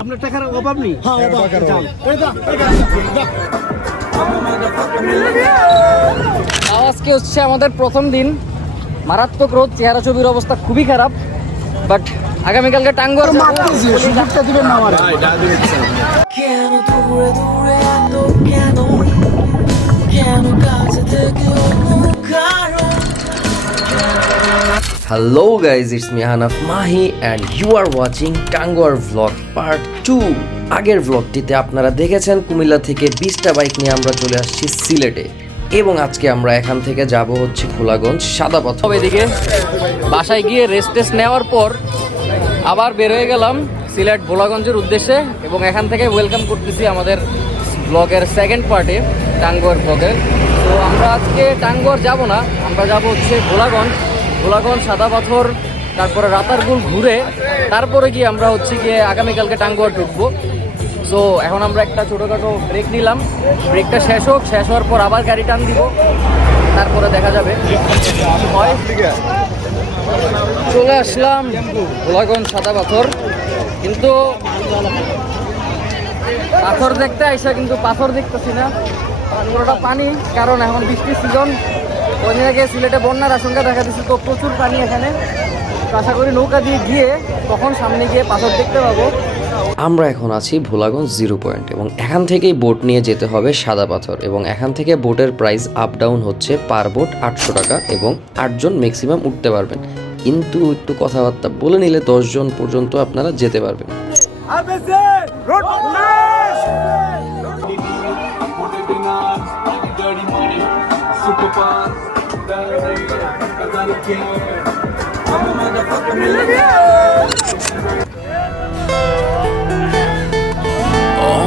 আপনার টাকার অভাব নেই। আজকে হচ্ছে আমাদের প্রথম দিন, মারাত্মক রোদ, চেহারা ছবির অবস্থা খুবই খারাপ, বাট আগামীকালকে টাঙ্গুয়ার দিবেন না আমার। কেন দূরে দূরে এত কেন কেন কাছে থেকে অন্য কারণ Hello guys, it's me Hanaf Mahi and you are watching Tanguar Vlog Part 2. আগের ভ্লগটিতে আপনারা দেখেছেন কুমিল্লা থেকে 20টা বাইক নিয়ে আমরা চলে আসছি সিলেটে, এবং আজকে আমরা এখান থেকে যাব হচ্ছে ভোলাগঞ্জ সাদা পাথর। এদিকে বাসায় গিয়ে রেস্ট টেস্ট নেওয়ার পর আবার বের হয়ে গেলাম সিলেট ভোলাগঞ্জের উদ্দেশ্যে, এবং এখান থেকে ওয়েলকাম করতেছি আমাদের ব্লগের সেকেন্ড পার্টে, টাঙ্গুয়ার ব্লগের। তো আমরা আজকে টাঙ্গুয়ার যাব না, আমরা যাব হচ্ছে ভোলাগঞ্জ সাদা পাথর, তারপরে রাতারগুল ঘুরে তারপরে গিয়ে আমরা হচ্ছে গিয়ে আগামীকালকে টাঙ্গুয়ার ঢুকবো। সো এখন আমরা একটা ছোটোখাটো ব্রেক নিলাম, ব্রেকটা শেষ হওয়ার পর আবার গাড়ি টান দিব, তারপরে দেখা যাবে। চলে আসলাম ভোলাগঞ্জ সাদা পাথর, কিন্তু পাথর দেখতে আইসা কিন্তু পাথর দেখতেছি না, পুরোটা পানি, কারণ এখন বৃষ্টির সিজন। কদিন আগে সিলেটে বন্যার আশঙ্কা দেখা দিচ্ছে, তো প্রচুর পানি এখানে। আশা করি নৌকা দিয়ে গিয়ে তখন সামনে গিয়ে পাথর দেখতে পাবো। আমরা এখন আছি ভোলাগঞ্জ 0 পয়েন্ট, এবং এখান থেকেই বোট নিয়ে যেতে হবে সাদা পাথর, এবং এখান থেকে বোটের প্রাইস আপ ডাউন হচ্ছে পার বোট 800 টাকা, এবং 8 জন ম্যাক্সিমাম উঠতে পারবেন, কিন্তু একটু কথাবার্তা বলে নিলে 10 জন পর্যন্ত আপনারা যেতে পারবেন।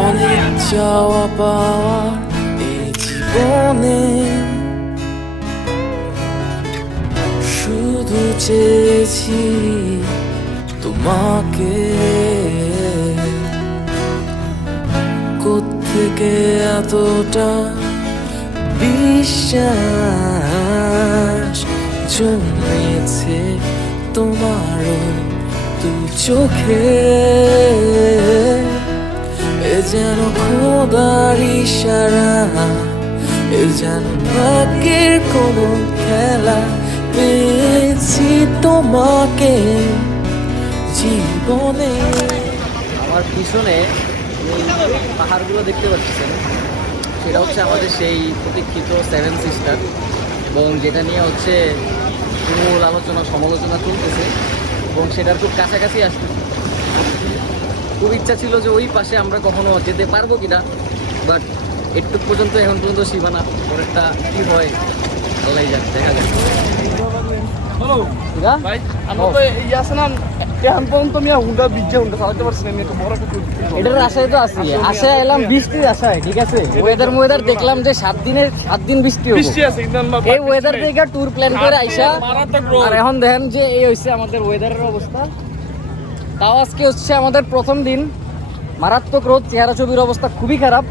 অনেক চাওয়া পাওয়া এই জীবনে, শুধু চেয়েছি তোমাকে, কোত্থেকে এতটা বিশ্বাস জন্মেছে তোমার দু চোখে, এ যেন খোদার ইশারা, এ যেন ভাগ্যের কোনো খেলা, পেয়েছি তোমাকে জীবনে। আমার পিছনে এই পাহাড়গুলো দেখতে পাচ্ছেন, সেটা হচ্ছে আমাদের সেই প্রতীক্ষিত 7 সিস্টার, এবং যেটা নিয়ে হচ্ছে মূল আলোচনা সমালোচনা চলতেছে, এবং সেটার খুব কাছাকাছি আসছে। খুব ইচ্ছা ছিল যে ওই পাশে আমরা কখনো যেতে পারবো কিনা, বাট একটু পর্যন্ত এখন পর্যন্ত সীমানা, পরেরটা কি হয় আল্লাহ জানে, দেখা যাবে। এটার আশায় তো আছি, আশায় এলাম বৃষ্টির আশায়, ঠিক আছে। ওয়েদার দেখলাম যে 7 দিন বৃষ্টি হবে, এই ওয়েদার থেকে ট্যুর প্ল্যান করে আইসা, আর এখন দেখেন যে এই হচ্ছে আমাদের ওয়েদারের অবস্থা। তাও আজকে হচ্ছে আমাদের প্রথম দিন, মারাত্মক রোদ, চেহারা ছবির অবস্থা খুবই খারাপ,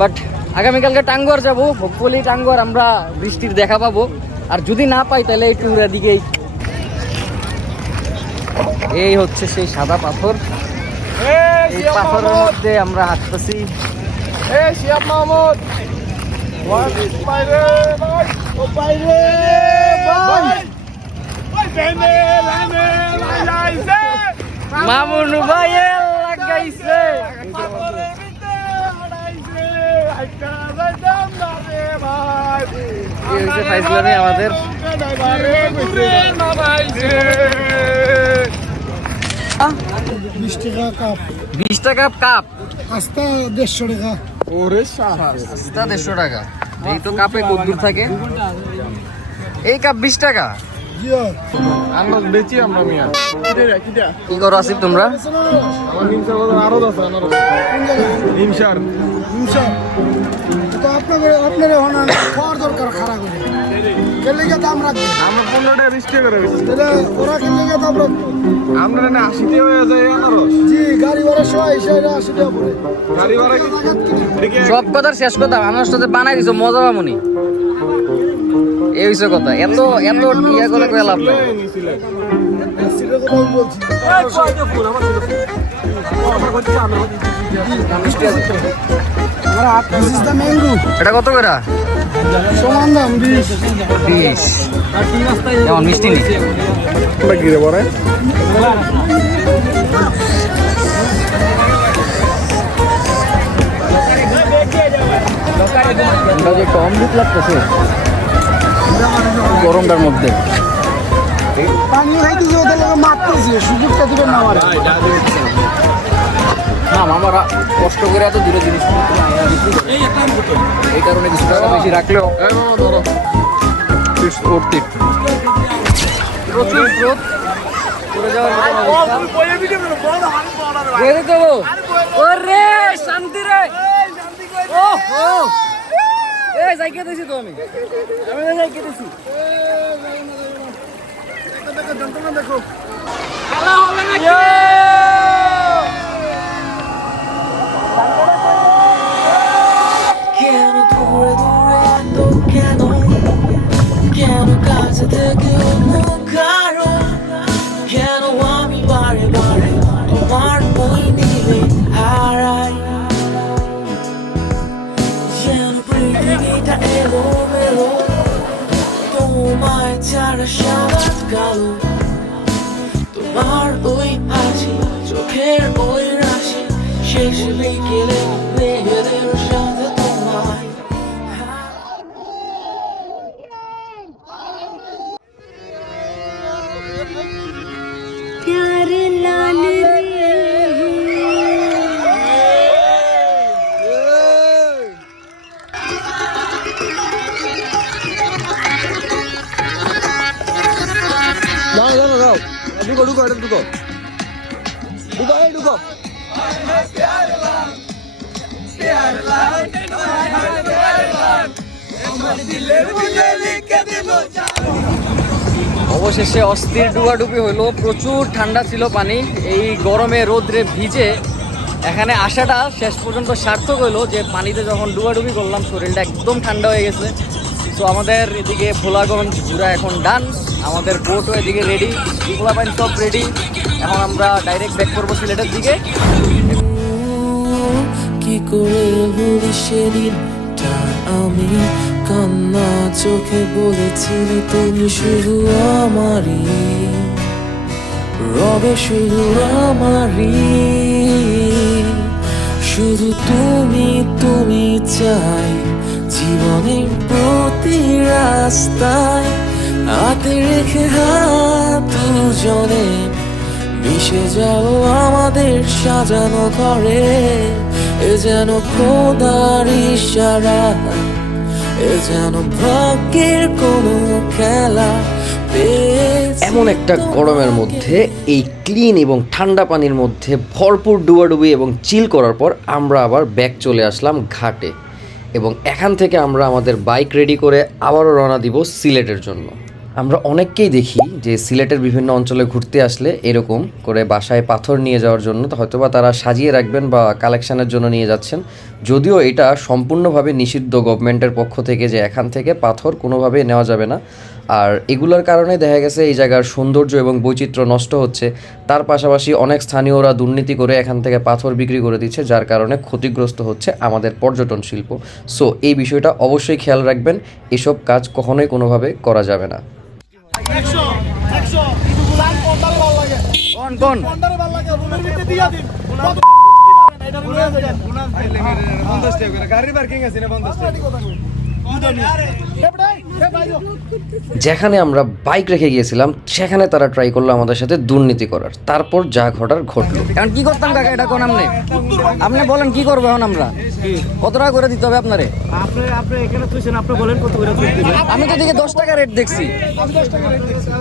বাট আগামীকালকে টাঙ্গুয়ার যাবো, হোপফুলি টাঙ্গুয়ার আমরা বৃষ্টির দেখা পাবো, আর যদি না পাই তাহলে এই ট্যুরের দিকেই। এই হচ্ছে সেই সাদা পাথর, এই পাথরের মধ্যে আমরা হাঁটতেছি। মামুনু ভাই লাগাইছে আমাদের 20 টাকা কাপ, আস্তা 150 টাকা। আস্তা 150 টাকা। এই তো কাপে কদ্দুর থাকে, এই কাপ 20 টাকা। আমরা বেচি আমরা মিয়া। কি করো আসিফ তোমরা? আমার নিমসার বাজার আরো আছে, নিমসার তো আপনার খাওয়ার দরকার খারাপ করে কেলে দাম রাখবে। আমরা 15 টাকা 20 টাকা করে বেচি, তাহলে ওরা কেলে দাম রাখবে। আমরা না 80 টাকা হয়ে যায় আনারস। জি, গাড়ি ভাড়া সহ 80 টাকা পড়ে। গাড়ি ভাড়া কি সব কথার শেষ কথা, আনারসটাতে বানাই দিছো মজা পামুনি, এই হইছে কথা। এত ইয়া করে লাভ নাই। সেটা তো আমি বলছি This is the mango. এটা কত করে? সমান দাম 20 যেমন মিষ্টি নেই। গিরে পড়ে এটা যে একটু অমৃত লাগতেছে গরমটার মধ্যে। পানি খাইতেছে ওদের লোক মারতেছে সুযোগটা দিবেন না আমারে না মামারা কষ্ট করে এত দূরে জিনিস এই কারণে কিছু টাকা বেশি রাখলেও প্রচুর স্রোত পড়ে যাওয়ার মতো অবস্থা। শান্তি রে ও যাইকে দিছি তো আমি যাইকে দিছি দেখো কেন দূরে দূরে এত কেন কেন কাছে থেকে অন্য কারো কেন আমি বারে বারে তোমার বই নিলে হারাই যেন পৃথিবীটা এলো মেলো তোমায় ছাড়া সারা কালো তোমার ওই হাসি চোখের ওই রাশি শেষ বিকেলে মেঘেদের সাথে তোমায় प्यार लाल অবশেষে অস্থির ডুবাডুবি হলো, প্রচুর ঠান্ডা ছিল পানি। এই গরমে রোদ্রে ভিজে এখানে আসাটা শেষ পর্যন্ত সার্থক হলো, যে পানিতে যখন ডুবাডুবি করলাম শরীরটা একদম ঠান্ডা হয়ে গেছে। তো আমাদের এদিকে ভোলাগঞ্জ ঘুরা এখন ডান, আমাদের বোটও এদিকে রেডি, পোলাপাইন সব রেডি। এখন আমরা ডাইরেক্ট ব্যাক করবো সিলেটের দিকে। কি করে ভুলি সেদিনটা আমি কান্না চোখে বলেছিলে তুমি শুধু আমারই রবে শুধু আমারই শুধু তুমি তুমি চাই জীবনের প্রতি রাস্তায় হাতে রেখে হাত দুজনে মিশে যাও আমাদের সাজানো ঘরে এ যেন খোদার ইশারা এ যেন ভাগ্যের কোনো খেলা এমন একটা গরমের মধ্যে এই ক্লিন এবং ঠান্ডা পানির মধ্যে ভরপুর ডুবাডুবি এবং চিল করার পর আমরা আবার ব্যাক চলে আসলাম ঘাটে এবং এখান থেকে আমরা আমাদের বাইক রেডি করে আবারও রওনা দিব সিলেটের জন্য। আমরা অনেককেই দেখি যে সিলেটের বিভিন্ন অঞ্চলে ঘুরতে আসলে এরকম করে বাসায় পাথর নিয়ে যাওয়ার জন্য হয়তোবা তারা সাজিয়ে রাখবেন বা কালেকশনের জন্য নিয়ে যাচ্ছেন, যদিও এটা সম্পূর্ণভাবে নিষিদ্ধ গভর্নমেন্টের পক্ষ থেকে যে এখান থেকে পাথর কোনোভাবেই নেওয়া যাবে না। আর এগুলোর কারণে দেখা গেছে এই জায়গার সৌন্দর্য এবং বৈচিত্র্য নষ্ট হচ্ছে। তার পাশাপাশি অনেক স্থানীয়রা দুর্নীতি করে এখান থেকে পাথর বিক্রি করে দিচ্ছে, যার কারণে ক্ষতিগ্রস্ত হচ্ছে আমাদের পর্যটন শিল্প। সো এই বিষয়টা অবশ্যই খেয়াল রাখবেন, এসব কাজ কখনোই কোনোভাবে করা যাবে না। যেখানে আমরা বাইক রেখে গিয়েছিলাম সেখানে তারা ট্রাই করলো আমাদের সাথে দুর্নীতি করার, তারপর যা ঘটার ঘটলো। এখন কি করতাম কাকা, এটা কোন আপনি আপনি বলেন কি করবো এখন আমরা? কত টাকা করে দিতে হবে আপনারে? আমি তো দিকে 10 টাকা রেট দেখছি,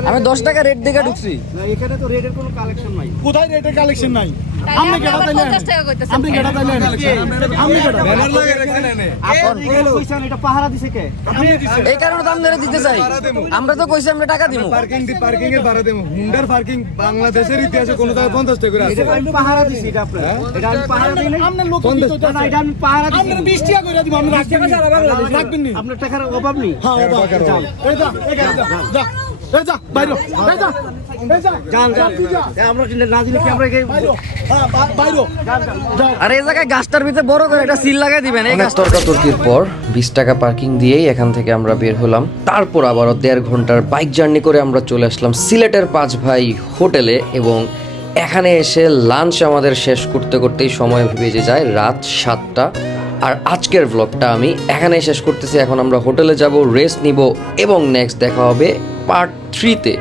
আমি 10 টাকা রেট দেখে ঢুকছি। এখানে তো রেটের কোনো কালেকশন নাই। কোথায় রেটের কালেকশন নাই? আপনি কেডা তাইলেন? আপনি কেডা তাইলেন? আপনি কেডা? ব্যানার লাগিয়ে রাখছেন এনে। আপনি কইছেন এটা পাহারা দিছে কে? আপনি দিছেন। এই কারণে তো আমরা দিতে চাই। আমরা তো কইছি আমরা টাকা দিমু। পার্কিং এর ভাড়া দেবো। হুন্ডার পার্কিং বাংলাদেশের ইতিহাসে কোনো জায়গায় 50 টাকা করে আছে। এটা আমি পাহারা দিছি এটা আপনার। এটা আমি পাহারা দেই নাই। আপনি লোক দিতে না, এটা আমি পাহারা দিছি। আপনি 20 টাকা করে দিব, আমরা রাখবেন না। রাখবেন না। আপনার টাকার অভাব নেই। হ্যাঁ, অভাব। এই যা, যা। এই যা বাইরে এই যা এই যা যান তুই যা আমরা না দিলে কি আমরা বাইরে বাইরে যাও আর এই জায়গায় গাছটার ভিতরে বড় করে একটা সিল লাগাই দিবেন এই অনেক তর্কাতর্কির পর 20 টাকা পার্কিং দিয়েই এখান থেকে আমরা বের হলাম। তারপর আবারও 1.5 ঘন্টার বাইক জার্নি করে আমরা চলে আসলাম সিলেটের 5 ভাই হোটেলে এবং এখানে এসে লাঞ্চ আমাদের শেষ করতে করতেই সময় বেজে যায় রাত 7টা। আর আজকের ব্লগটা আমি এখানেই শেষ করতেছি। এখন আমরা হোটেলে যাব, রেস্ট নিব এবং নেক্সট দেখা হবে পার্ট 3-তে।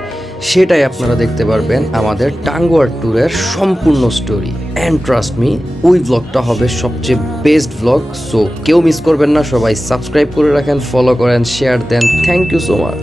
সেটাই আপনারা দেখতে পারবেন আমাদের টাঙ্গুয়ার ট্যুরের সম্পূর্ণ স্টোরি। অ্যান্ড ট্রাস্ট মি, ওই ব্লগটা হবে সবচেয়ে বেস্ট ব্লগ। সো কেউ মিস করবেন না, সবাই সাবস্ক্রাইব করে রাখেন, ফলো করেন, শেয়ার দেন। Thank you so much.